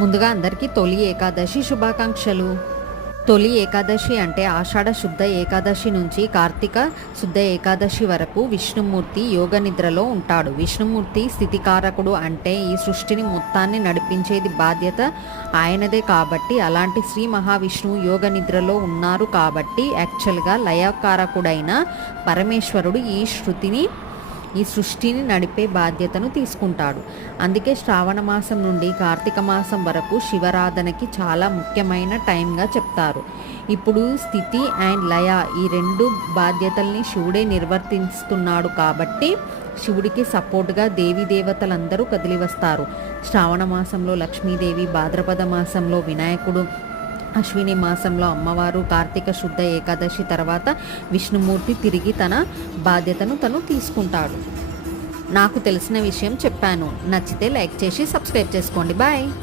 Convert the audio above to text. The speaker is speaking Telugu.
ముందుగా అందరికీ తొలి ఏకాదశి శుభాకాంక్షలు. తొలి ఏకాదశి అంటే ఆషాఢ శుద్ధ ఏకాదశి నుంచి కార్తీక శుద్ధ ఏకాదశి వరకు విష్ణుమూర్తి యోగ నిద్రలో ఉంటాడు. విష్ణుమూర్తి స్థితికారకుడు, అంటే ఈ సృష్టిని మొత్తాన్ని నడిపించేది బాధ్యత ఆయనదే. కాబట్టి అలాంటి శ్రీ మహావిష్ణువు యోగ నిద్రలో ఉన్నారు. కాబట్టి యాక్చువల్గా లయకారకుడైన పరమేశ్వరుడు ఈ సృష్టిని నడిపే బాధ్యతను తీసుకుంటాడు. అందుకే శ్రావణ మాసం నుండి కార్తీక మాసం వరకు శివరాధనకి చాలా ముఖ్యమైన టైంగా చెప్తారు. ఇప్పుడు స్థితి అండ్ లయ ఈ రెండు బాధ్యతల్ని శివుడే నిర్వర్తిస్తున్నాడు. కాబట్టి శివుడికి సపోర్ట్గా దేవీ దేవతలందరూ కదిలి వస్తారు. శ్రావణ మాసంలో లక్ష్మీదేవి, భాద్రపద మాసంలో వినాయకుడు, అశ్విని మాసంలో అమ్మవారు, కార్తీక శుద్ధ ఏకాదశి తర్వాత విష్ణుమూర్తి తిరిగి తన బాధ్యతను తను తీసుకుంటాడు. నాకు తెలిసిన విషయం చెప్పాను. నచ్చితే లైక్ చేసి సబ్స్క్రైబ్ చేసుకోండి. బాయ్.